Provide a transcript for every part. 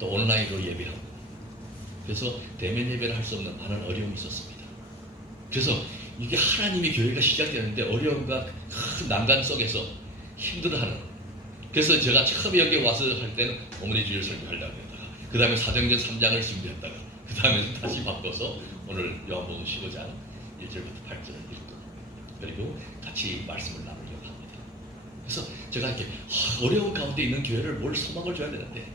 또 온라인으로 예배하고, 그래서 대면 예배를 할 수 없는 많은 어려움이 있었습니다. 그래서 이게 하나님의 교회가 시작되는데 어려움과 큰 난관 속에서 힘들어하는, 그래서 제가 처음에 여기 와서 할 때는 어머니 주일 설교하려고 했다가 그 다음에 사도행전 3장을 준비했다가 그 다음에 다시 바꿔서 오늘 요한복음 15장 1절부터 8절을 읽고 그리고 같이 말씀을 나누려고 합니다. 그래서 제가 이렇게 어려운 가운데 있는 교회를 뭘 소망을 줘야 되는데,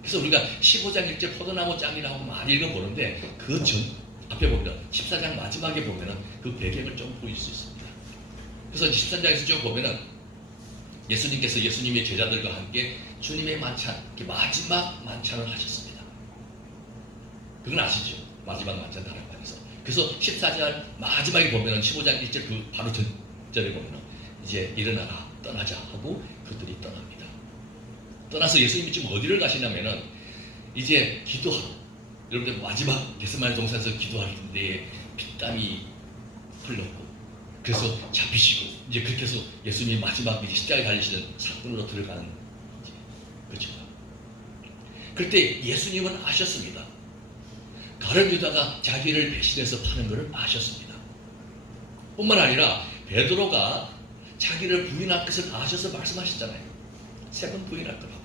그래서 우리가 15장 1절 포도나무 짱이라고 많이 읽어보는데 그 전 앞에 보면 14장 마지막에 보면은 그 배경을 좀 보일 수 있습니다. 그래서 13장에서 쭉 보면은 예수님께서 예수님의 제자들과 함께 주님의 만찬, 마지막 만찬을 하셨습니다. 그건 아시죠? 마지막 만찬 다락방에서. 그래서 14장 마지막에 보면은 15장 1절 그 바로 전절에 보면은 이제 일어나라 떠나자 하고 그들이 떠납니다. 떠나서 예수님이 지금 어디를 가시냐면은 이제 기도하러, 여러분들 마지막 겟세마네 동산에서 기도할 때 핏땀이 흘렀고 그래서 잡히시고 이제 그렇게 해서 예수님이 마지막 이제 십자가에 달리시는 사건으로 들어가는 거죠. 그때 예수님은 아셨습니다. 가룟 유다가 자기를 배신해서 파는 것을 아셨습니다. 뿐만 아니라 베드로가 자기를 부인할 것을 아셔서 말씀하셨잖아요. 3번 부인할 거라고.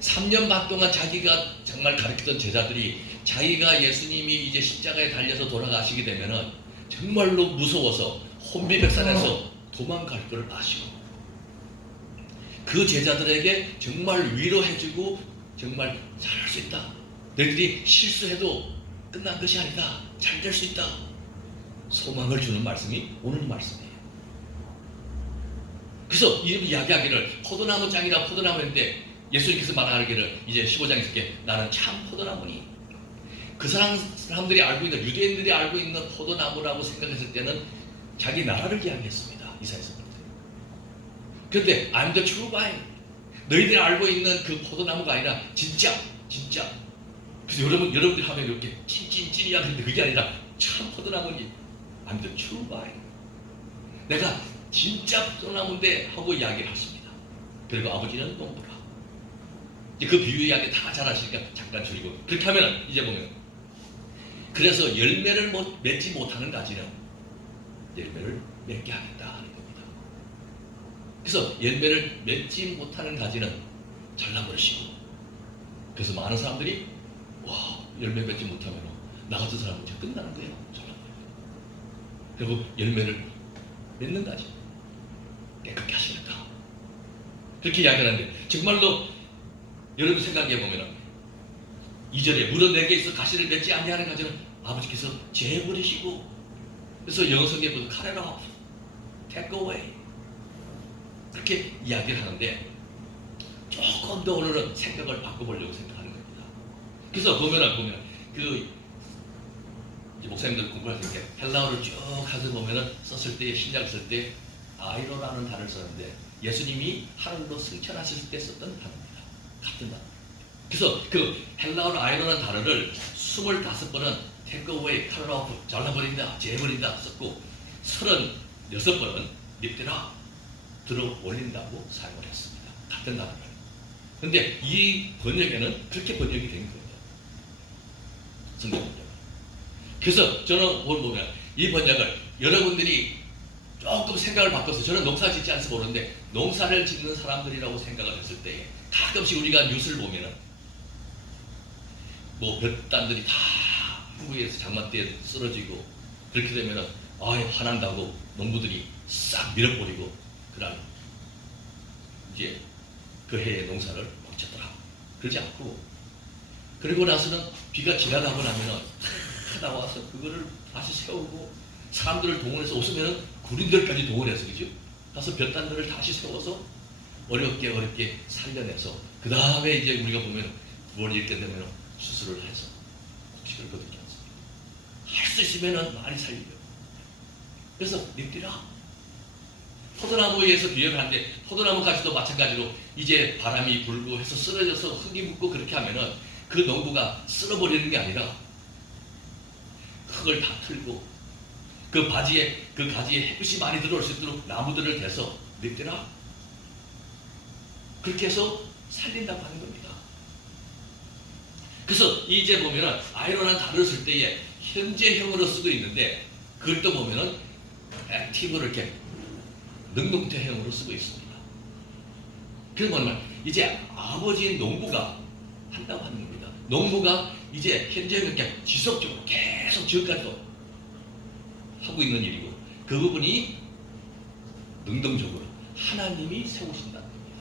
3년 반 동안 자기가 정말 가르치던 제자들이 자기가 예수님이 이제 십자가에 달려서 돌아가시게 되면은 정말로 무서워서 혼비백산해서 도망갈 것을 아시고 그 제자들에게 정말 위로해주고 정말 잘할 수 있다. 너희들이 실수해도 끝난 것이 아니다. 잘 될 수 있다. 소망을 주는 말씀이 오늘 말씀이에요. 그래서 이 이야기하기를 포도나무 짱이라 포도나무인데 예수님께서 말하기를 이제 15장에서 나는 참 포도나무니, 그 사람들이 알고 있는 유대인들이 알고 있는 포도나무라고 생각했을 때는 자기 나라를 이야기했습니다. 이사야서. 그런데 I'm the true vine, 너희들이 알고 있는 그 포도나무가 아니라 진짜 그래서 여러분들 하면 이렇게 찐이야. 근데 그게 아니라 참 포도나무니 I'm the true vine, 내가 진짜 포도나무인데 하고 이야기를 했습니다. 그리고 아버지는 농부라. 그 비유 이야기 다 잘 아시니까 잠깐 줄이고, 그렇게 하면 이제 보면 그래서 열매를 맺지 못하는 가지는 열매를 맺게 하겠다 하는 겁니다. 그래서 열매를 맺지 못하는 가지는 잘라버리시고, 그래서 많은 사람들이 와 열매 맺지 못하면 나 같은 사람은 이제 끝나는 거예요. 잘라버려요. 그리고 열매를 맺는 가지 깨끗게 하시겠다 그렇게 이야기하는데, 정말로 여러분 생각해보면 2절에 무릇 내게 있어 가시를 맺지 아니하는 가지는 아버지께서 제버리시고, 그래서 영어 성경에 보면 cut it off, take away 그렇게 이야기를 하는데 조금 더 오늘은 생각을 바꿔보려고 생각하는 겁니다. 그래서 보면 그 목사님들 공부할 때 헬라어를 쭉 가서 보면은 썼을 때 신약을 쓸 때 아이로라는 단어를 썼는데 예수님이 하늘로 승천하셨을 때 썼던 단어입니다. 같은 단어. 그래서 그 헬라어로 아이로라는 단어를 25번은 take away, cut off, 잘라버린다, 재버린다 썼고 36번은 립대라, 들어 올린다고 사용을 했습니다. 같은 단어를. 근데 이 번역에는 그렇게 번역이 된 거예요. 성경 번역. 그래서 저는 오늘 보면 이 번역을 여러분들이 조금 생각을 바꿔서, 저는 농사 짓지 않아서 모르는데 농사를 짓는 사람들이라고 생각을 했을 때 가끔씩 우리가 뉴스를 보면은 뭐 볕단들이 다 한국에서 장마 때 쓰러지고 그렇게 되면은 화난다고 농부들이 싹 밀어버리고 그런 이제 그 해의 농사를 못 짓더라. 그러지 않고, 그리고 나서는 비가 지나가고 나면은 나와서 그거를 다시 세우고 사람들을 동원해서 웃으면 군인들까지 동원해서, 그죠? 가서 볕단들을 다시 세워서 어렵게 살려내서 그 다음에 이제 우리가 보면 9월 1일 때 되면 수술을 해서 국식을 거두지 않습니다. 할 수 있으면 많이 살리려. 그래서 늙더라. 포도나무에서 비유를 하는데 포도나무 가지도 마찬가지로 이제 바람이 불고 해서 쓰러져서 흙이 묻고 그렇게 하면은 그 농부가 쓸어버리는 게 아니라 흙을 다 틀고 그 가지에 햇빛이 많이 들어올 수 있도록 나무들을 대서 늙더라. 그렇게 해서 살린다고 하는 겁니다. 그래서 이제 보면은 아이로라는 단어를 쓸 때에 현재형으로 쓰고 있는데 그걸 또 보면은 액티브를 이렇게 능동태형으로 쓰고 있습니다. 그리고 뭐냐면 이제 아버지인 농부가 한다고 하는 겁니다. 농부가 이제 현재형을 이렇게 지속적으로 계속 지금까지도 하고 있는 일이고 그 부분이 능동적으로 하나님이 세우신다는 겁니다.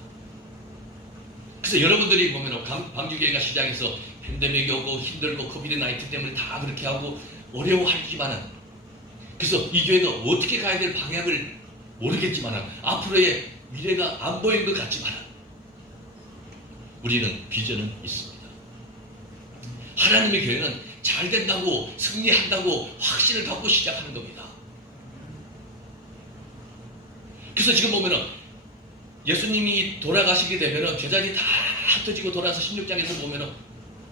그래서 여러분들이 보면 광주교회가 시작해서 팬데믹이 오고 힘들고 코비드-19 때문에 다 그렇게 하고 어려워하지만은 그래서 이 교회가 어떻게 가야 될 방향을 모르겠지만은 앞으로의 미래가 안 보이는 것 같지만은 우리는 비전은 있습니다. 하나님의 교회는 잘 된다고 승리한다고 확신을 갖고 시작하는 겁니다. 그래서 지금 보면은 예수님이 돌아가시게 되면은 제자들이 다 흩어지고 돌아서 16장에서 보면은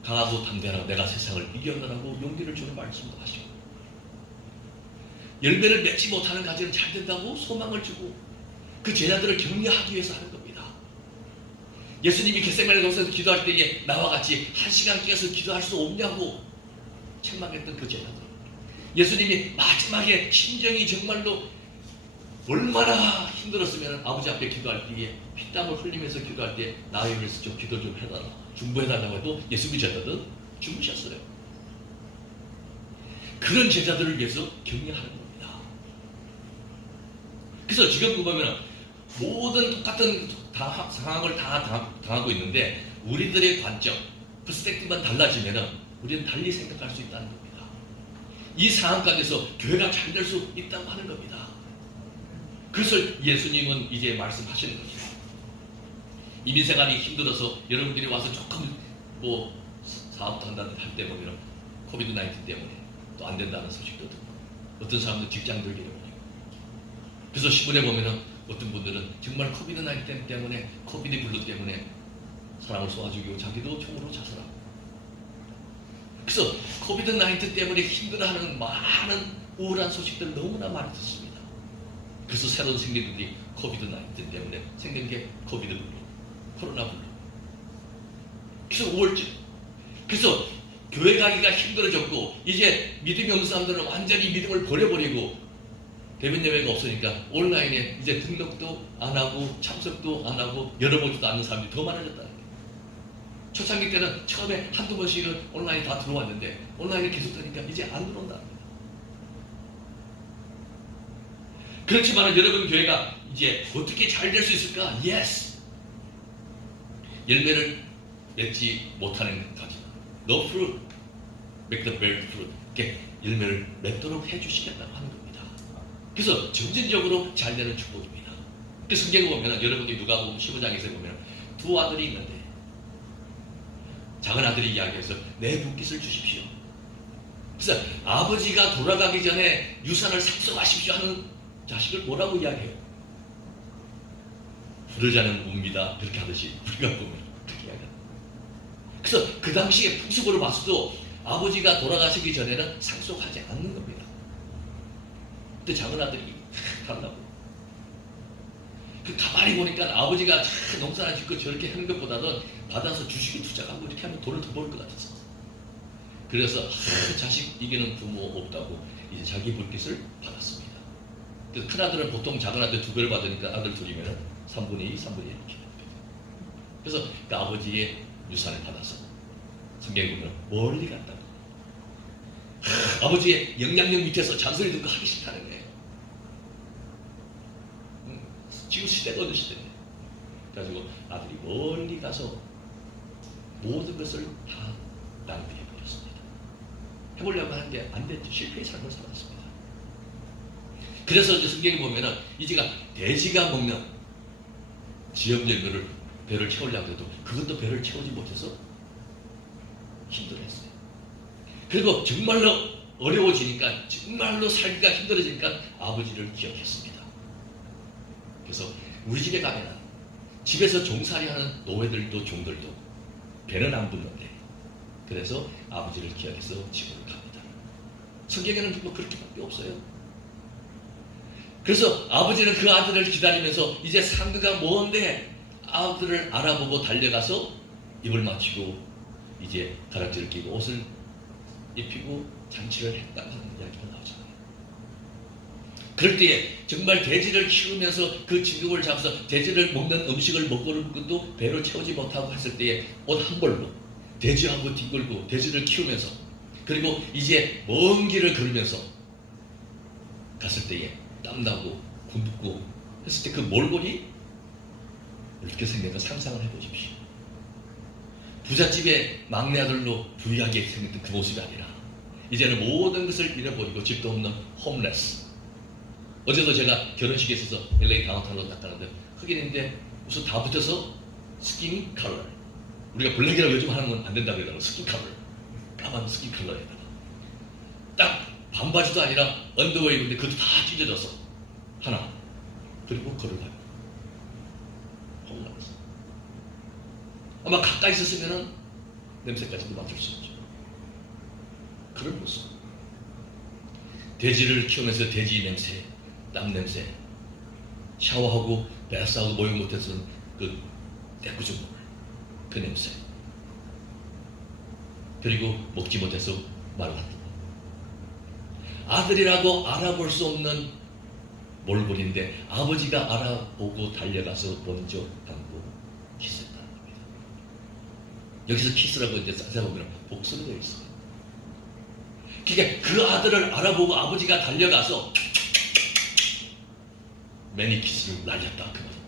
강하고 담대하라 내가 세상을 이겨내라고 용기를 주는 말씀도 하시고 열매를 맺지 못하는 가지는 잘 된다고 소망을 주고 그 제자들을 격려하기 위해서 하는 겁니다. 예수님이 겟세마네 동산에서 기도할 때에 나와 같이 1시간 깨서 기도할 수 없냐고 책망했던 그 제자들 예수님이 마지막에 심정이 정말로 얼마나 힘들었으면 아버지 앞에 기도할 때에 피땀을 흘리면서 기도할 때 나를 위해서 좀 기도 좀 해달라 중보해달라고 해도 예수님 제자들은 주무셨어요. 그런 제자들을 위해서 격려하는 겁니다. 그래서 지금 보면 모든 똑같은 상황을 다 당하고 있는데 우리들의 관점, 퍼스펙티브만 달라지면 우리는 달리 생각할 수 있다는 겁니다. 이 상황 가운데서 교회가 잘 될 수 있다고 하는 겁니다. 그것을 예수님은 이제 말씀하시는 거죠. 이민생활이 힘들어서 여러분들이 와서 조금 뭐 사업도 한다는 할 때 보면 코비드-19 때문에 또 안 된다는 소식도 듣고 어떤 사람들은 직장 들기를 보내고 그래서 신문에 보면은 어떤 분들은 정말 코비드-19 때문에 코비드 블루 때문에 사람을 쏘아 죽이고 자기도 총으로 자살하고 그래서 코비드-19 때문에 힘들어하는 많은 우울한 소식들 너무나 많이 듣습니다. 그래서 새로운 생기들이 코비드-19 때문에 생긴 게 코비드 블루, 코로나 블루. 그래서 우울증. 그래서 교회 가기가 힘들어졌고 이제 믿음이 없는 사람들은 완전히 믿음을 버려버리고 대면 예배가 없으니까 온라인에 이제 등록도 안 하고 참석도 안 하고 열어보지도 않는 사람들이 더 많아졌다는 거예요. 초창기 때는 처음에 한두 번씩은 온라인 다 들어왔는데 온라인에 계속 되니까 이제 안 들어온다는 거예요. 그렇지만 여러분 교회가 이제 어떻게 잘 될 수 있을까? Yes. 열매를 맺지 못하는 가지. No fruit, make the bear fruit. 이렇게 열매를 맺도록 해주시겠다고 하는 겁니다. 그래서 점진적으로 잘 되는 축복입니다. 그 성경에 보면 여러분이 누가복음 15장에서 보면 두 아들이 있는데 작은 아들이 이야기해서 내 분깃을 주십시오. 그래서 아버지가 돌아가기 전에 유산을 상속하십시오 하는 자식을 뭐라고 이야기해요? 부르자는 웁니다. 그렇게 하듯이 우리가 보면 그렇게 이야기합니다. 그래서 그 당시에 풍습으로 봤어도 아버지가 돌아가시기 전에는 상속하지 않는 겁니다. 근데 작은 아들이 달라고. 그 가만히 보니까 아버지가 농사나 짓고 저렇게 하는 것보다는 받아서 주식에 투자하고 이렇게 하면 돈을 더 벌 것 같았어. 그래서 자식 이기는 부모 없다고 이제 자기 물깃을 받았습니다. 그래서 큰아들은 보통 작은아들 2배를 받으니까 아들 둘이면 3분의 2, 3분의 1 이렇게 됩니다. 그래서 그 아버지의 유산을 받아서 성경에 보면 멀리 갔다고 아버지의 영향력 밑에서 잔소리 듣고 하기 싫다는 거예요. 지금 시대가 어느 시대예요. 그래가지고 아들이 멀리 가서 모든 것을 다 낭비해버렸습니다. 해보려고 하는데 안 됐죠. 실패의 삶을 살았습니다. 그래서 이제 성경에 보면은 이제가 돼지가 먹는 지역열매를 배를 채우려고 해도 그것도 배를 채우지 못해서 힘들어했어요. 그리고 정말로 어려워지니까 정말로 살기가 힘들어지니까 아버지를 기억했습니다. 그래서 우리 집에 가면 집에서 종살이하는 노예들도 종들도 배는 안 붙는데 그래서 아버지를 기억해서 집으로 갑니다. 성경에는 뭐 그렇게밖에 없어요. 그래서 아버지는 그 아들을 기다리면서 이제 상대가 뭔데 아들을 알아보고 달려가서 입을 맞추고 이제 가락지를 끼고 옷을 입히고 잔치를 했다고 하는 이야기가 나오잖아요. 그럴 때에 정말 돼지를 키우면서 그 직업을 잡아서 돼지를 먹는 음식을 먹고는 것도 배를 채우지 못하고 했을 때에 옷 한 벌로 돼지하고 뒹굴고 돼지를 키우면서 그리고 이제 먼 길을 걸으면서 갔을 때에 땀나고 굶고 했을 때 그 몰골이 이렇게 생긴 거 상상을 해보십시오. 부잣집의 막내 아들로 부유하게 생겼던 그 모습이 아니라 이제는 모든 것을 잃어버리고 집도 없는 홈레스. 어제도 제가 결혼식에 있어서 LA 다운타운으로 딱 가는데 흑인인데 무슨 다 붙여서 스킨 컬러. 우리가 블랙이라고 요즘 하는 건 안 된다고 그러더라고. 스킨 컬러. 까만 스킨 컬러에다가 딱 반바지도 아니라 언더웨어 입는데 그것도 다 찢어져서 하나. 그리고 걸어가요. 홈레스. 아마 가까이 있었으면 냄새까지도 맡을 수 없죠. 그런 모습. 돼지를 키우면서 돼지 냄새, 땀 냄새, 샤워하고 베스하고 모욕 못해서 그 때꾸준 물, 그 냄새. 그리고 먹지 못해서 말랐던 아들이라고 알아볼 수 없는 몰골인데 아버지가 알아보고 달려가서 먼저 안고 키스했다는 겁니다. 여기서 키스라고 이제 자세히 보면 복수로 되어 있어요. 그러니까 그 아들을 알아보고 아버지가 달려가서 매니키스를 날렸다 그 말입니다.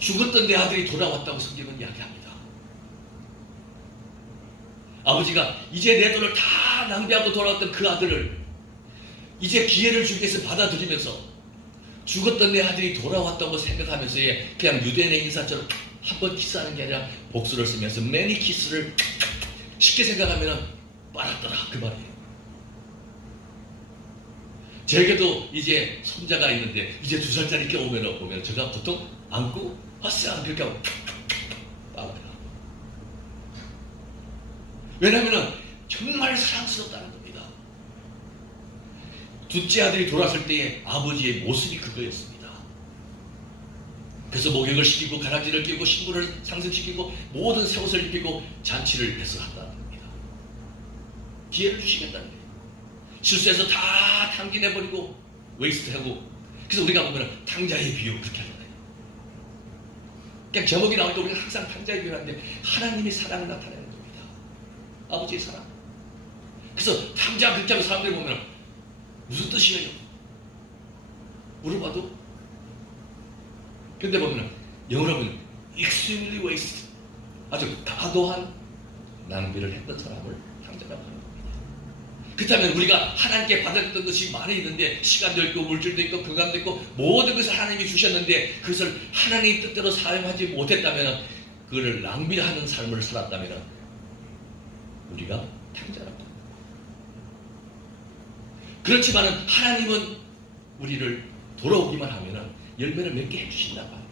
죽었던 내 아들이 돌아왔다고 성경은 이야기합니다. 아버지가 이제 내 돈을 다 낭비하고 돌아왔던 그 아들을 이제 기회를 주기 위해서 받아들이면서 죽었던 내 아들이 돌아왔다고 생각하면서 그냥 유대인의 인사처럼 한 번 키스하는 게 아니라 복수를 쓰면서 매니키스를 쉽게 생각하면 빨았더라 그 말이에요. 제게도 이제 손자가 있는데 이제 2살짜리 이렇게 보면 제가 보통 안고 아싸 그렇게 하고 빨아요. 왜냐하면 정말 사랑스럽다는 겁니다. 둘째 아들이 돌아왔을 때의 아버지의 모습이 그거였습니다. 그래서 목욕을 시키고 가락지를 끼고 신부를 상승시키고 모든 새 옷을 입히고 잔치를 해서 한다는 겁니다. 기회를 주시겠다는 거예요. 실수해서 다 탕진해버리고 웨이스트하고 그래서 우리가 보면 탕자의 비유 그렇게 하잖아요. 그냥 제목이 나오니까 우리가 항상 탕자의 비유하는데 하나님의 사랑을 나타내는 겁니다. 아버지의 사랑. 그래서 탕자 그렇게 하고 사람들이 보면 무슨 뜻이에요? 물어봐도 근데 보면 영어로 보면 extremely waste 아주 과도한 낭비를 했던 사람을 탕자라고 하는 겁니다. 그렇다면 우리가 하나님께 받았던 것이 많이 있는데 시간도 있고 물질도 있고 건강도 있고 모든 것을 하나님이 주셨는데 그것을 하나님 뜻대로 사용하지 못했다면 그거를 낭비하는 삶을 살았다면 우리가 탕자라고 합니다. 그렇지만은 하나님은 우리를 돌아오기만 하면은 열매를 맺게 해주신다고 합니다.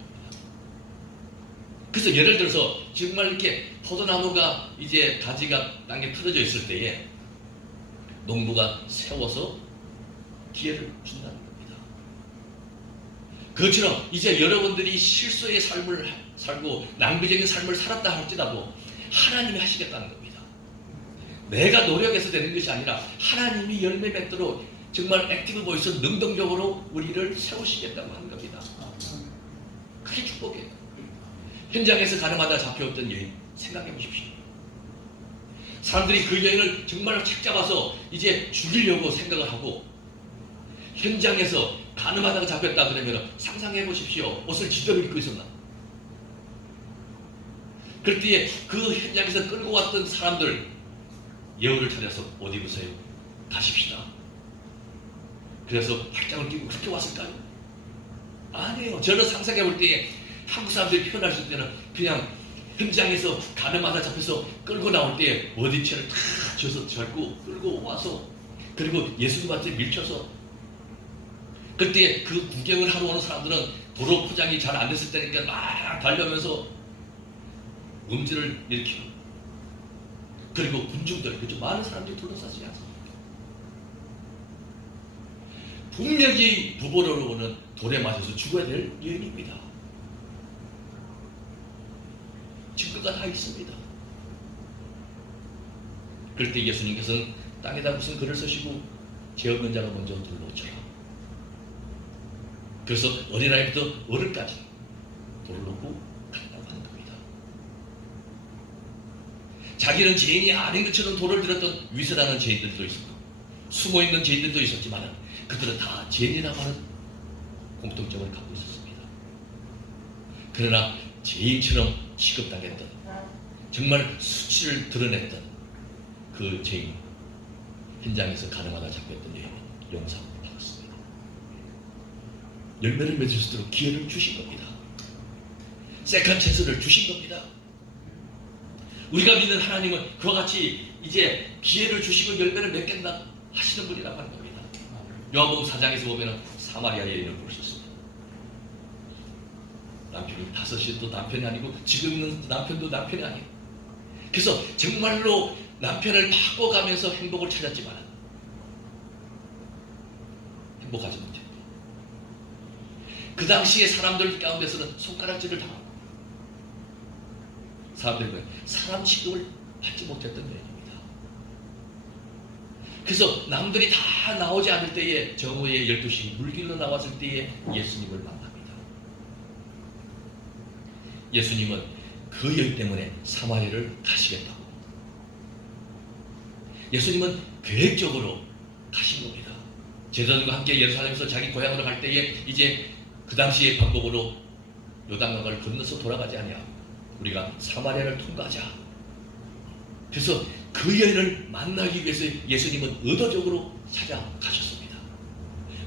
그래서 예를 들어서 정말 이렇게 포도나무가 이제 가지가 땅에 틀어져 있을 때에 농부가 세워서 기회를 준다는 겁니다. 그것처럼 이제 여러분들이 실수의 삶을 살고 낭비적인 삶을 살았다 할지라도 하나님이 하시겠다는 겁니다. 내가 노력해서 되는 것이 아니라 하나님이 열매 맺도록 정말 액티브 보이스 능동적으로 우리를 세우시겠다고 하는 겁니다. 그게 축복이에요. 현장에서 가늠하다 잡혀왔던 여인 생각해 보십시오. 사람들이 그 여인을 정말 착 잡아서 이제 죽이려고 생각을 하고 현장에서 가늠하다가 잡혔다 그러면 상상해 보십시오. 옷을 지대로 입고 있었나? 그럴 때에 그 현장에서 끌고 왔던 사람들 예우를 찾아서 옷 입으세요. 가십시다. 그래서 팔짱을 끼고 그렇게 왔을까요? 아니에요. 저는 상상해 볼 때에 한국 사람들이 표현하실 때는 그냥 현장에서 가늠하다 잡혀서 끌고 나올 때에 워딩체를 다 져서 잡고 끌고 와서 그리고 예수님한테 밀쳐서 그때 그 구경을 하러 오는 사람들은 도로 포장이 잘 안 됐을 때니까 막 달려면서 음질을 일으키고 그리고 군중들 그죠 많은 사람들이 둘러싸지 않습니다. 분명히 부보러로 오는 돌에 맞아서 죽어야 될 여인입니다. 증거가 다 있습니다. 그럴 때 예수님께서는 땅에다 무슨 글을 쓰시고 죄 없는 자가 먼저 돌로 쳐라. 그래서 어린아이부터 어른까지 돌을 놓고 간다고 하는 겁니다. 자기는 죄인이 아닌 것처럼 돌을 들었던 위선하는 죄인들도 있었고 숨어있는 죄인들도 있었지만 그들은 다 죄인이라고 하는 공통점을 갖고 있었습니다. 그러나 죄인처럼 취급당했던 정말 수치를 드러냈던 그 죄인 현장에서 가늠하다 잡혔던 여인은 용서를 받았습니다. 열매를 맺을 수 있도록 기회를 주신 겁니다. 세컨 찬스를 주신 겁니다. 우리가 믿는 하나님은 그와 같이 이제 기회를 주시고 열매를 맺겠다 하시는 분이라고 하는 겁니다. 요한복음 4장에서 보면 사마리아 여인을 볼 수 있습니다. 남편이 다섯이 남편이 아니고 지금 있는 남편도 남편이 아니에요. 그래서 정말로 남편을 바꿔가면서 행복을 찾았지만 행복하지 못했고 그 당시에 사람들 가운데서는 손가락질을 당하고 사람들은 사람 취급을 받지 못했던 여인입니다. 그래서 남들이 다 나오지 않을 때에 정오에 12시 물길로 나왔을 때에 예수님을 만납니다. 예수님은 그 여인 때문에 사마리아를 가시겠다고. 예수님은 계획적으로 가신 겁니다. 제자들과 함께 예루살렘에서 자기 고향으로 갈 때에 이제 그 당시의 방법으로 요단강을 건너서 돌아가지 아니하고 우리가 사마리아를 통과하자. 그래서 그 여인을 만나기 위해서 예수님은 의도적으로 찾아가셨습니다.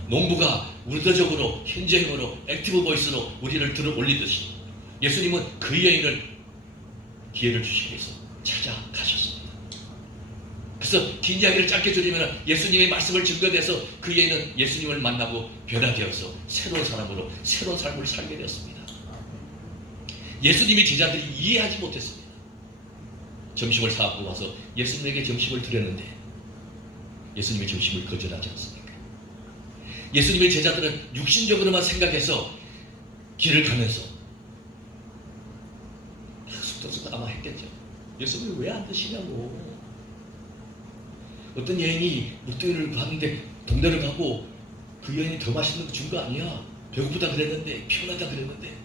농부가 의도적으로 현재형으로 액티브 보이스로 우리를 들어 올리듯이 예수님은 그 여인을 기회를 주시기 위해서 찾아가셨습니다. 그래서 긴 이야기를 짧게 드리면 예수님의 말씀을 증거돼서 그 여인은 예수님을 만나고 변화되어서 새로운 사람으로 새로운 삶을 살게 되었습니다. 예수님이 제자들이 이해하지 못했습니다. 점심을 사갖고 와서 예수님에게 점심을 드렸는데 예수님의 점심을 거절하지 않습니까? 예수님의 제자들은 육신적으로만 생각해서 길을 가면서 숙덕숙덕 아마 했겠죠. 예수님이 왜 안 드시냐고. 어떤 여인이 물동이를 봤는데 동네를 가고 그 여인이 더 맛있는 거 준 거 아니야. 배고프다 그랬는데 피곤하다 그랬는데.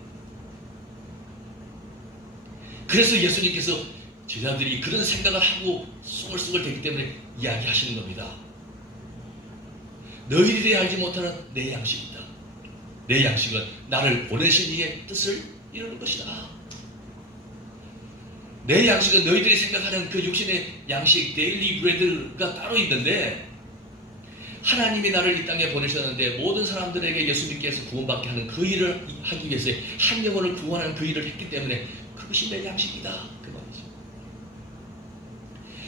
그래서 예수님께서 제자들이 그런 생각을 하고 숭얼숭얼 되기 때문에 이야기하시는 겁니다. 너희들이 알지 못하는 내 양식이다. 내 양식은 나를 보내신 이의 뜻을 이루는 것이다. 내 양식은 너희들이 생각하는 그 육신의 양식, 데일리 브레드가 따로 있는데 하나님이 나를 이 땅에 보내셨는데 모든 사람들에게 예수 믿게 해서 구원받게 하는 그 일을 하기 위해서 한 영혼을 구원하는 그 일을 했기 때문에 그것이 내 양식이다. 그 말이죠.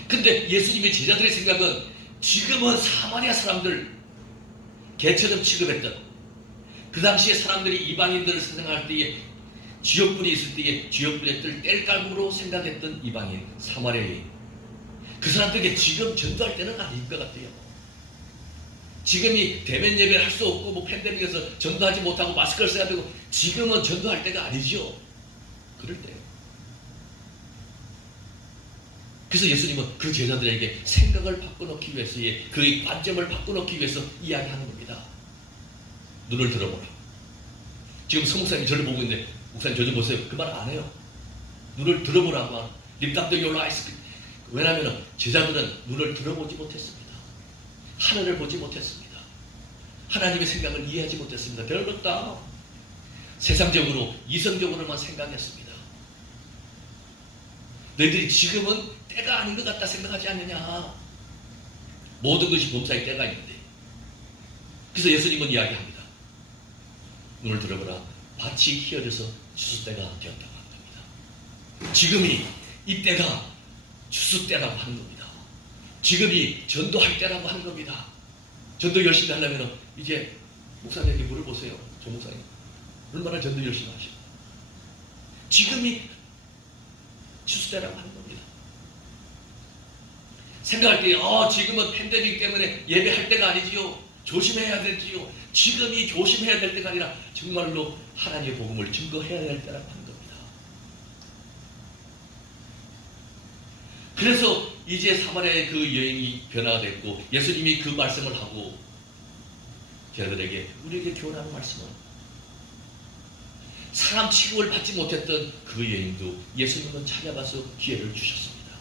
근데 예수님의 제자들의 생각은 지금은 사마리아 사람들 개처럼 취급했던 그 당시에 사람들이 이방인들을 생각할 때에 지역분이 있을 때에 지역분의 뗄감으로 생각했던 이방인 사마리아인 그 사람들에게 지금 전도할 때는 아닐 것 같아요. 지금이 대면 예배를 할 수 없고 뭐 팬데믹에서 전도하지 못하고 마스크를 써야 되고 지금은 전도할 때가 아니죠. 그럴 때요. 그래서 예수님은 그 제자들에게 생각을 바꿔놓기 위해서의 그 관점을 바꿔놓기 위해서 이야기하는 겁니다. 눈을 들어보라. 지금 성목사님이 저를 보고 있는데 목사님 저 좀 보세요. 그 말 안 해요. 눈을 들어보라고. Lift up your eyes. 왜냐하면 제자들은 눈을 들어보지 못했습니다. 하늘을 보지 못했습니다. 하나님의 생각을 이해하지 못했습니다. 별로다. 세상적으로 이성적으로만 생각했습니다. 너희들이 지금은 때가 아닌 것 같다 생각하지 않느냐. 모든 것이 범사의 때가 있는데. 그래서 예수님은 이야기합니다. 눈을 들어보라. 밭이 휘어져서 추수 때가 되었다고 하는 겁니다. 지금이 이 때가 추수 때라고 하는 겁니다. 지금이 전도할 때라고 하는 겁니다. 전도 열심히 하려면 이제 목사님에게 물어보세요. 조 목사님 얼마나 전도 열심히 하시고 지금이 추수 때라고 하는 겁니다. 생각할 때 지금은 팬데믹 때문에 예배할 때가 아니지요. 조심해야 되지요. 지금이 조심해야 될 때가 아니라 정말로 하나님의 복음을 증거해야 될 때라고 하는 겁니다. 그래서 이제 사마리아의 그 여인이 변화가 됐고 예수님이 그 말씀을 하고 저들에게 우리에게 교훈하는 말씀은 사람 취급을 받지 못했던 그 여인도 예수님은 찾아가서 기회를 주셨습니다.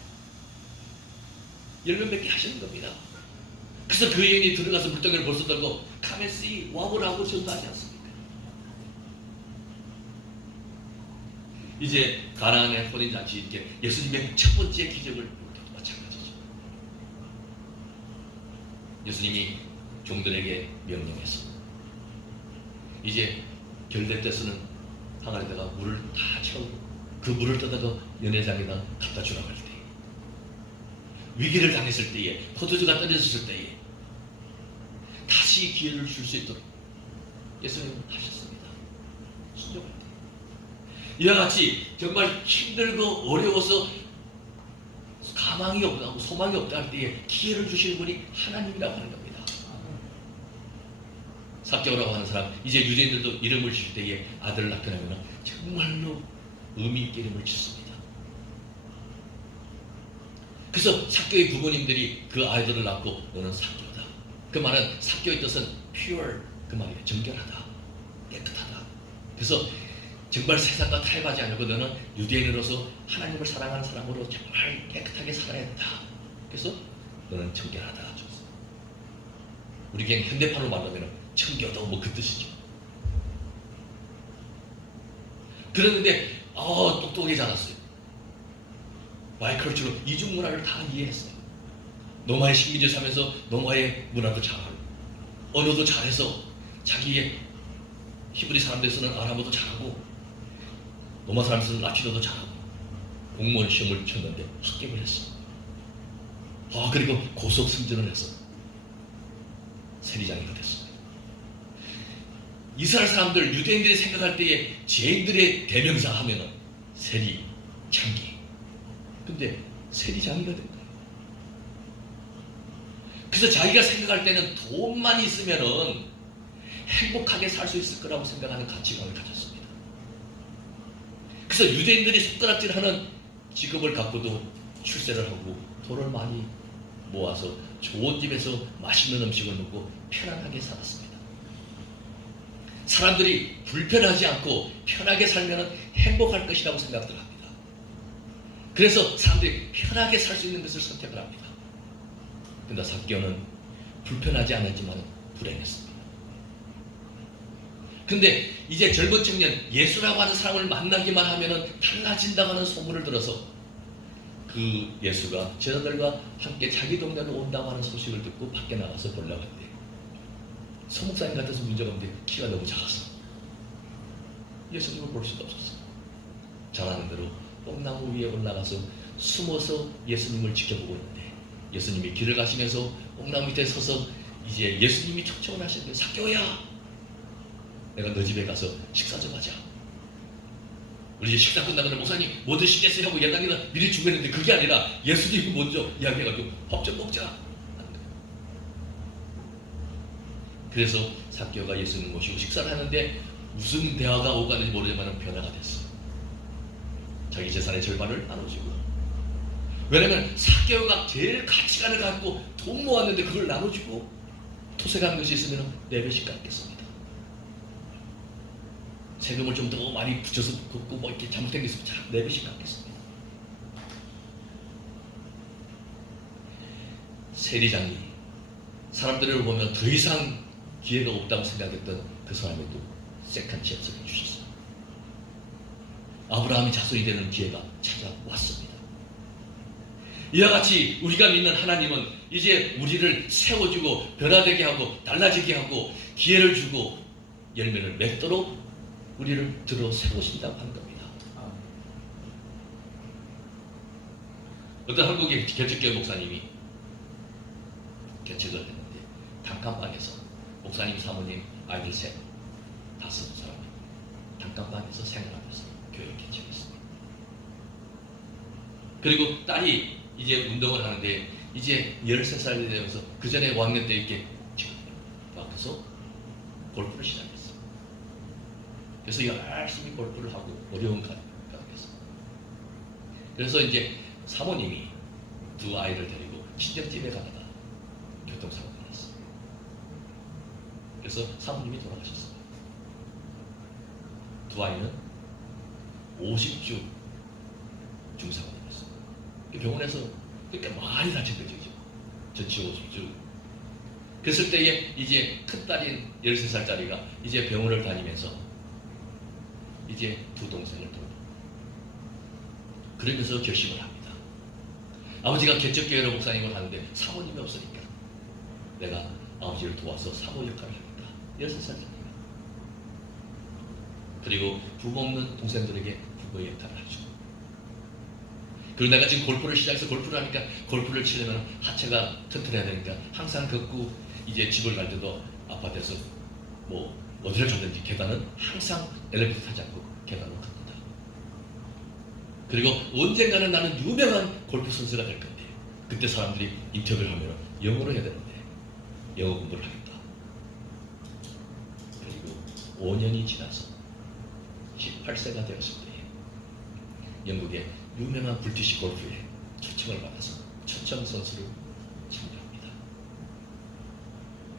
10명밖에 하시는 겁니다. 그래서 그 여인이 들어가서 물동이를 벌써 들고 카메시 와보라고 전도하지 않습니까? 이제 가나안의 혼인잔치 이렇게 예수님의 첫 번째 기적을 볼 때도 마찬가지죠. 예수님이 종들에게 명령해서 이제 결대 때서는 항아리에다가 물을 다 채우고 그 물을 떠다가 연회장에다 갖다 주라고 할 때, 위기를 당했을 때에, 포도주가 떨어졌을 때에 다시 기회를 줄 수 있도록 예수님은 하셨습니다. 순종할 때. 이와 같이 정말 힘들고 어려워서 가망이 없다고 소망이 없다 할 때에 기회를 주시는 분이 하나님이라고 하는 겁니다. 삭개오라고 하는 사람, 이제 유대인들도 이름을 줄 때에 아들을 낳게 되면 정말로 의미 있게 이름을 짓습니다. 그래서 삭개오의 부모님들이 그 아이들을 낳고 너는 삭개오다. 그 말은 삭개오의 뜻은 pure, 그 말이에요. 정결하다, 깨끗하다. 그래서 정말 세상과 타협하지 않고 너는 유대인으로서 하나님을 사랑하는 사람으로 정말 깨끗하게 살아야 한다. 그래서 너는 정결하다. 우리 그냥 현대판으로 말하면 청교도 뭐 그 뜻이죠. 그랬는데 똑똑하게 자랐어요. 바이컬처로 이중 문화를 다 이해했어요. 노마의 식민지 살면서 노마의 문화도 잘 알고 언어도 잘해서 자기의 히브리 사람들에서는 아람어도 잘하고 노마 사람들에서는 라틴어도 잘하고 공무원 시험을 쳤는데 합격을 했어. 그리고 고속 승진을 해서 세리장이가 됐어. 이스라엘 사람들, 유대인들이 생각할 때에 죄인들의 대명사 하면은 세리, 장기. 근데 세리장이가 된 거예요. 그래서 자기가 생각할 때는 돈만 있으면은 행복하게 살 수 있을 거라고 생각하는 가치관을 가졌습니다. 그래서 유대인들이 손가락질하는 직업을 갖고도 출세를 하고 돈을 많이 모아서 좋은 집에서 맛있는 음식을 먹고 편안하게 살았습니다. 사람들이 불편하지 않고 편하게 살면 행복할 것이라고 생각들 합니다. 그래서 사람들이 편하게 살 수 있는 것을 선택을 합니다. 그런데 삭개오는 불편하지 않았지만 불행했습니다. 근데 이제 젊은 청년 예수라고 하는 사람을 만나기만 하면 달라진다고 하는 소문을 들어서 그 예수가 제자들과 함께 자기 동네로 온다고 하는 소식을 듣고 밖에 나가서 보려고 했대. 소목사님 같아서 문제가 없는데 키가 너무 작았어. 예수님을 볼 수도 없었어. 잘하는 대로 뽕나무 위에 올라가서 숨어서 예수님을 지켜보고 있는데 예수님이 길을 가시면서 뽕나무 밑에 서서 이제 예수님이 초청을 하시는데 삭개오야, 내가 너 집에 가서 식사 좀 하자. 우리 이제 식사 끝나면 목사님 뭐 드시겠어요? 하고 예당이나 미리 준비했는데 그게 아니라 예수님이 먼저 이야기해가지고 밥 좀 먹자. 그래서 삭개오가 예수님 모시고 식사를 하는데 무슨 대화가 오가는지 모르지만 변화가 됐어. 자기 재산의 절반을 나눠주고. 왜냐면 삭개오가 제일 가치관을 갖고 돈 모았는데 그걸 나눠주고 토색하는 것이 있으면 4배씩 깎겠습니다. 세금을 좀 더 많이 붙여서 걷고 뭐 이렇게 잘못된 게 있으면 4배씩 깎겠습니다. 세리장이 사람들을 보면 더 이상 기회가 없다고 생각했던 그 사람에도 세컨 찬스를 주셨어요. 아브라함이 자손이 되는 기회가 찾아왔습니다. 이와 같이 우리가 믿는 하나님은 이제 우리를 세워주고 변화되게 하고 달라지게 하고 기회를 주고 열매를 맺도록 우리를 들어 세우신다고 하는 겁니다. 어떤 한국의 개척교회 목사님이 개척을 했는데 단칸방에서 목사님, 사모님, 아이들 셋, 5사람이 단칸방에서 생활하면서 교회 개척했습니다. 그리고 딸이 이제 운동을 하는데 이제 13살이 되면서 그 전에 5학년 때 이렇게 앞에서 골프를 시작했어요. 그래서 열심히 골프를 하고 어려운 가정에서. 그래서 이제 사모님이 두 아이를 데리고 친정집에 가다가 교통사고가 났어요. 그래서 사모님이 돌아가셨어요. 두 아이는 50주 중사고가 됐어요. 병원에서 그러니까 많이 다친 거죠. 전치 50주. 그랬을 때에 이제 큰딸인 13살짜리가 이제 병원을 다니면서 이제 두 동생을 돌보. 그러면서 결심을 합니다. 아버지가 개척교회로 목사님을 하는데 사모님이 없으니까 내가 아버지를 도와서 사모 역할을 합니다. 13살짜리가. 그리고 부모 없는 동생들에게 부모의 역할을 하죠. 그리고 내가 지금 골프를 시작해서 골프를 하니까 골프를 치려면 하체가 튼튼해야 되니까 항상 걷고 이제 집을 갈 때도 아파트에서 뭐 어디를 가든지 계단은 항상 엘리베이터 타지 않고 계단으로 갑니다. 그리고 언젠가는 나는 유명한 골프 선수가 될 건데 그때 사람들이 인터뷰를 하면 영어로 해야 되는데 영어 공부를 하겠다. 그리고 5년이 지나서 18세가 되었을 때 영국의 유명한 브리티시 골프에 초청을 받아서 초청 선수를 참가합니다.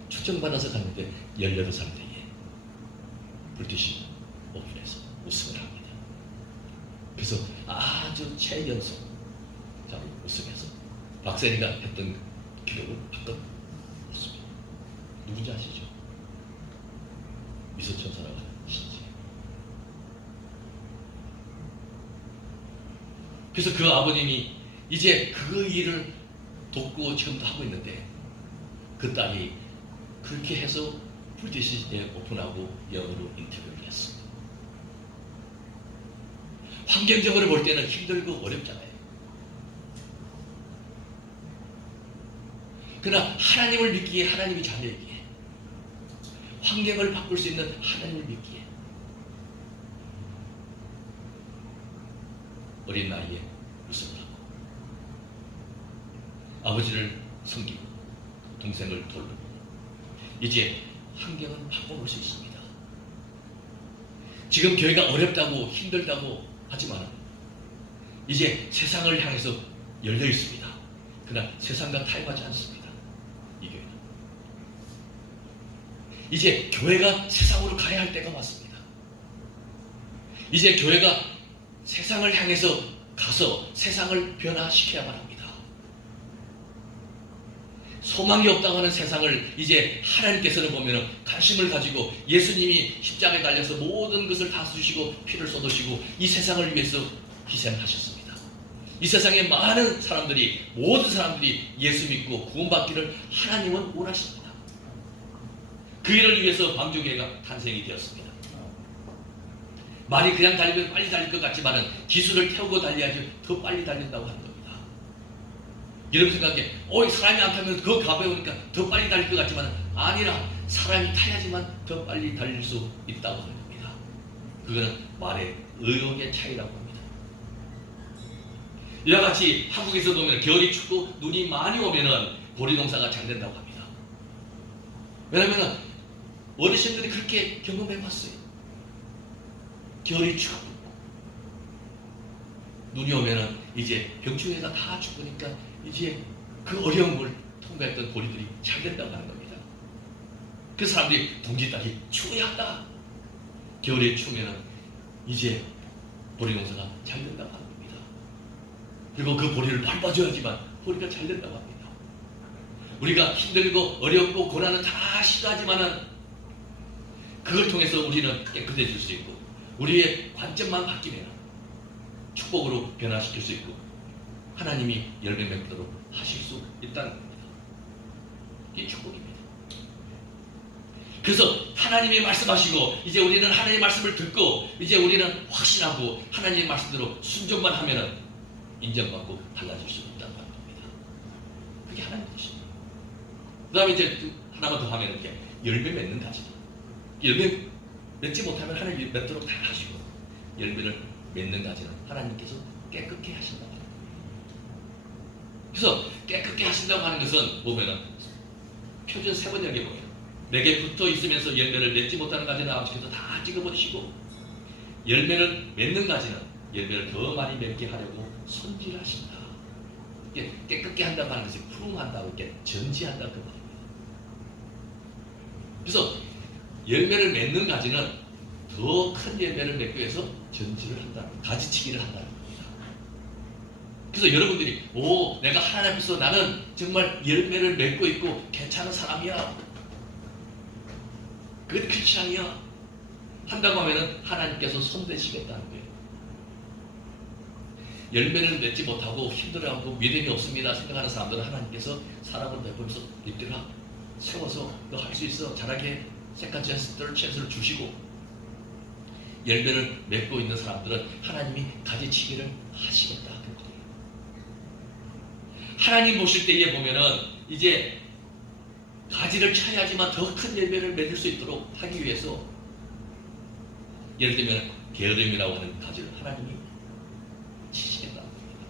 초청받아서 갔는데 18살 때에 브리티시 오픈에서 우승을 합니다. 그래서 아주 최연소 자로 우승해서 박세리가 했던 기록을 바꿨습니다. 누군지 아시죠? 미소천사라고 하는 신지. 그래서 그 아버님이 이제 그 일을 돕고 지금도 하고 있는데 그 딸이 그렇게 해서 브리티시에 오픈하고 영어로 인터뷰를 했습니다. 환경적으로 볼 때는 힘들고 어렵잖아요. 그러나 하나님을 믿기에 하나님이 자녀이기에 환경을 바꿀 수 있는 하나님을 믿기에 어린 나이에 우승을 하고 아버지를 섬기고 동생을 돌보고 이제 환경은 바꿔볼 수 있습니다. 지금 교회가 어렵다고 힘들다고 하지만 이제 세상을 향해서 열려 있습니다. 그러나 세상과 타협하지 않습니다. 이 교회는 이제 교회가 세상으로 가야 할 때가 왔습니다. 이제 교회가 세상을 향해서 가서 세상을 변화시켜야만 합니다. 소망이 없다고 하는 세상을 이제 하나님께서는 보면 관심을 가지고 예수님이 십자가에 달려서 모든 것을 다 주시고 피를 쏟으시고 이 세상을 위해서 희생하셨습니다. 이 세상에 많은 사람들이 모든 사람들이 예수 믿고 구원받기를 하나님은 원하십니다. 그 일을 위해서 방주교회가 탄생이 되었습니다. 말이 그냥 달리면 빨리 달릴 것 같지만 기술을 태우고 달려야지 더 빨리 달린다고 하는 겁니다. 여러분 생각에 사람이 안 타면 더 가벼우니까 더 빨리 달릴 것 같지만 아니라 사람이 타야지만 더 빨리 달릴 수 있다고 하는 겁니다. 그거는 말의 의욕의 차이라고 합니다. 이와 같이 한국에서 보면 겨울이 춥고 눈이 많이 오면은 보리농사가 잘 된다고 합니다. 왜냐하면 어르신들이 그렇게 경험해 봤어요. 겨울이 춥고 눈이 오면은 이제 병충해가 다 죽으니까 이제 그 어려움을 통과했던 보리들이 잘 된다고 하는 겁니다. 그 사람들이 동지딸이 추워야 한다. 겨울에 추우면은 이제 보리 농사가 잘 된다고 하는 겁니다. 그리고 그 보리를 밟아줘야지만 보리가 잘 된다고 합니다. 우리가 힘들고 어렵고 고난은 다 싫어하지만은 그걸 통해서 우리는 깨끗해질 수 있고 우리의 관점만 바뀌면 축복으로 변화시킬 수 있고 하나님이 열매 맺도록 하실 수 있다는 겁니다. 이게 축복입니다. 그래서 하나님이 말씀하시고 이제 우리는 하나님의 말씀을 듣고 이제 우리는 확신하고 하나님의 말씀대로 순종만 하면 인정받고 달라질 수 있다는 겁니다. 그게 하나님의 뜻입니다. 그 다음에 이제 하나만 더 하면 이렇게 열매 맺는 가지죠. 열매 맺지 못하면 하나님이 맺도록 다 하시고 열매를 맺는 가지는 하나님께서 깨끗게 하신다고 합니다. 그래서 깨끗게 하신다고 하는 것은 보면은 표준 세번역에 보면 내게 붙어 있으면서 열매를 맺지 못하는 가지는 아버지께서 다 찍어버리시고 열매를 맺는 가지는 열매를 더 많이 맺게 하려고 손질하신다. 깨끗게 한다고 하는 것이 프룸한다고 이렇게 전지한다고 그 말입니다. 그래서 열매를 맺는 가지는 더 큰 열매를 맺기 위해서 전지를 한다, 가지치기를 한다는 겁니다. 그래서 여러분들이 내가 하나님 앞에서 나는 정말 열매를 맺고 있고 괜찮은 사람이야, 그게 크리스찬이야 한다고 하면은 하나님께서 손대시겠다는 거예요. 열매를 맺지 못하고 힘들어하고 믿음이 없습니다 생각하는 사람들은 하나님께서 사랑을 베풀면서 이끌어 세워서 너 할 수 있어, 잘하게 세컨 찬스, third 찬스를 주시고, 열매를 맺고 있는 사람들은 하나님이 가지치기를 하시겠다 그 거예요. 하나님 보실 때에 보면은 이제 가지를 쳐야지만 더 큰 열매를 맺을 수 있도록 하기 위해서, 예를 들면 게으름이라고 하는 가지를 하나님이 치시겠다는 겁니다.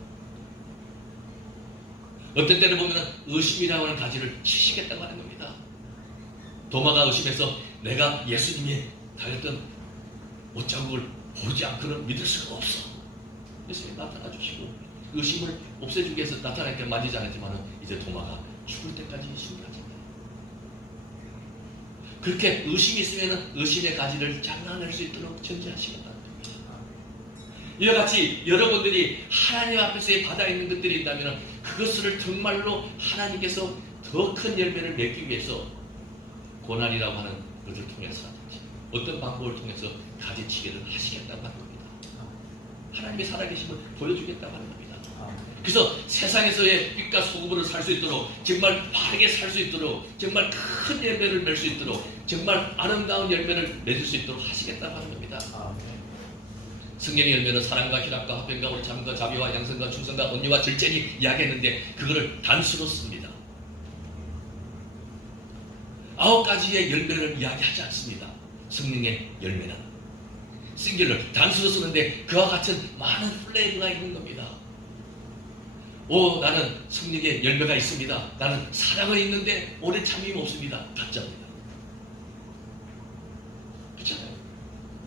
어떤 때는 보면 의심이라고 하는 가지를 치시겠다고 하는 겁니다. 도마가 의심해서 내가 예수님이 달렸던 옷자국을 보지 않고는 믿을 수가 없어. 예수님이 나타나 주시고 의심을 없애주기 위해서 나타날 때 만지지 않았지만 이제 도마가 죽을 때까지 순교하지. 그렇게 의심이 있으면 의심의 가지를 잘라낼 수 있도록 전제하시겠다는 겁니다. 이와 같이 여러분들이 하나님 앞에서의 바다에 있는 것들이 있다면 그것을 정말로 하나님께서 더 큰 열매를 맺기 위해서 고난이라고 하는 것을 통해서 어떤 방법을 통해서 가지치기를 하시겠다고 하는 겁니다. 하나님의 살아계심을 보여주겠다고 하는 겁니다. 그래서 세상에서의 빛과 소금으로 살 수 있도록, 정말 바르게 살 수 있도록, 정말 큰 열매를 맺을 수 있도록, 정말 아름다운 열매를 맺을 수 있도록 하시겠다고 하는 겁니다. 성령의 열매는 사랑과 희락과 화평과 옳참과 자비와 양선과 충성과 온유와 절제니 이야기했는데 그거를 단수로 씁니다. 9가지의 열매를 이야기하지 않습니다. 성령의 열매는 싱귤러 단수로 쓰는데 그와 같은 많은 플레이브가 있는 겁니다. 나는 성령의 열매가 있습니다. 나는 사랑은 있는데 오래 참임이 없습니다. 가짜입니다. 그렇잖아요.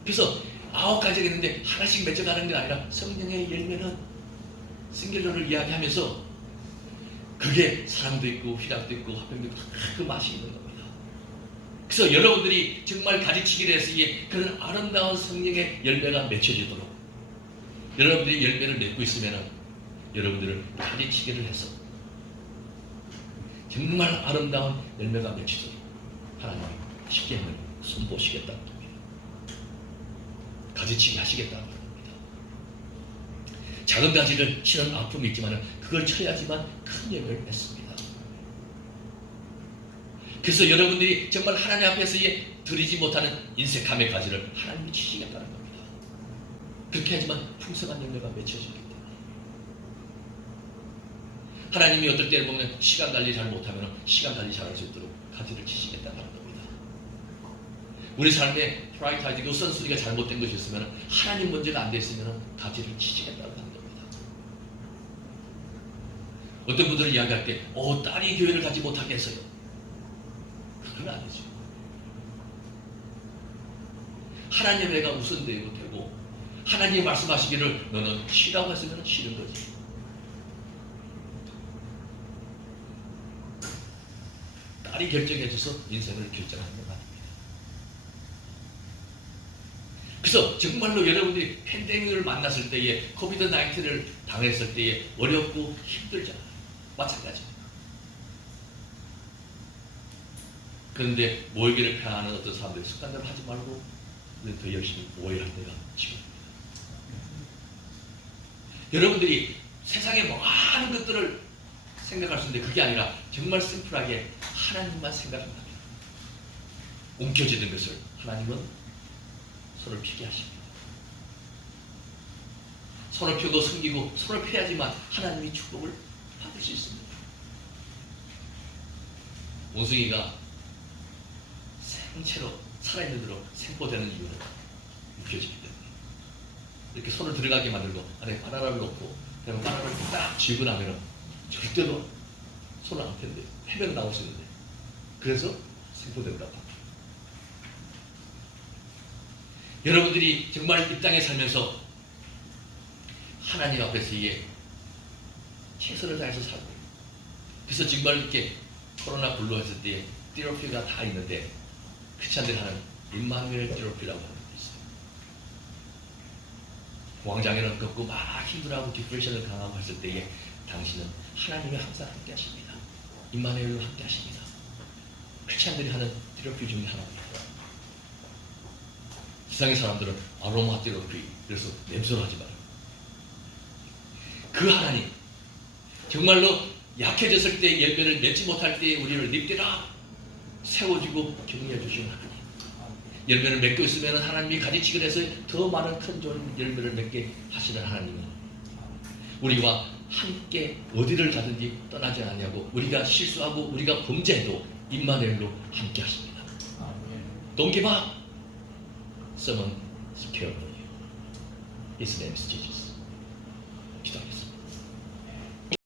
그래서 9가지가 있는데 하나씩 맺어가는 게 아니라 성령의 열매는 싱귤러를 이야기하면서 그게 사랑도 있고 희락도 있고 화평도 있고 그 맛이 있는 겁니다. 그래서 여러분들이 정말 가지치기를 해서 그런 아름다운 성령의 열매가 맺혀지도록, 여러분들이 열매를 맺고 있으면 여러분들을 가지치기를 해서 정말 아름다운 열매가 맺히도록 하나님이 쉽게 손보시겠다는 겁니다. 가지치기 하시겠다는 겁니다. 작은 가지를 치는 아픔이 있지만 그걸 쳐야지만 큰 열매를 맺습니다. 그래서 여러분들이 정말 하나님 앞에서 드리지 못하는 인색함의 가지를 하나님이 치시겠다는 겁니다. 그렇게 하지만 풍성한 열매가 맺혀지기 때문에. 하나님이 어떨 때를 보면 시간 관리 잘 못하면 시간 관리 잘할 수 있도록 가지를 치시겠다는 겁니다. 우리 삶에 프라이타이즈 우선순위가 잘못된 것이 있으면, 하나님 문제가 안 됐으면 가지를 치시겠다는 겁니다. 어떤 분들은 이야기할 때 딸이 교회를 가지 못하게 했어요. 그건 아니죠. 하나님의 애가 우선되고 되고, 하나님이 말씀하시기를 너는 쉬라고 했으면 쉬는 거지. 딸이 결정해줘서 인생을 결정하는 건 아닙니다. 그래서 정말로 여러분들이 팬데믹을 만났을 때에, 코비드 19을 당했을 때에 어렵고 힘들잖아요. 마찬가지입니다. 그런데 모이기를 평하는 어떤 사람들이 습관대로 하지 말고 더 열심히 모여야 할 때가 지금입니다. 여러분들이 세상의 많은 것들을 생각할 수 있는데 그게 아니라 정말 심플하게 하나님만 생각한다면 움켜쥐는 것을 하나님은 손을 펴게 하십니다. 손을 펴고 섬기고 손을 펴야지만 하나님이 축복을 받을 수 있습니다. 원숭이가 생체로 살아있는 대로 생포되는 이유는 움켜지기 때문에, 이렇게 손을 들어가게 만들고 안에 바나나를 넣고 그다음에 바나나를 딱 쥐고 나면 절대로 손을 안 펴는데 해변 나올 수 있는데, 그래서 생포된다고 합니다. 여러분들이 정말 이 땅에 살면서 하나님 앞에서 최선을 다해서 살고, 그래서 정말 이렇게 코로나 불로했을 때 띠로피가 다 있는데 크리스찬들이 하는 임마누엘 띠로피라고 하는 게 있어요. 공황장애를 겪고 막 힘들어하고 디프레션을 강하고 했을 때에 당신은 하나님이 항상 함께 하십니다. 임마누엘로 함께 하십니다. 크리스찬들이 하는 띠로피 중에 하나입니다. 세상의 사람들은 아로마 띠로피, 그래서 냄새를 하지 말아요. 그 하나님, 정말로 약해졌을 때 열매를 맺지 못할 때 우리를 립대라 세워주고 격려해 주시는 하나님, 열매를 맺고 있으면 하나님이 가지치기를 해서 더 많은 큰 좋은 열매를 맺게 하시는 하나님은 우리와 함께 어디를 가든지 떠나지 않냐고, 우리가 실수하고 우리가 범죄해도 임마누엘로 함께 하십니다. Don't give up. Someone is care of you. His name is Jesus.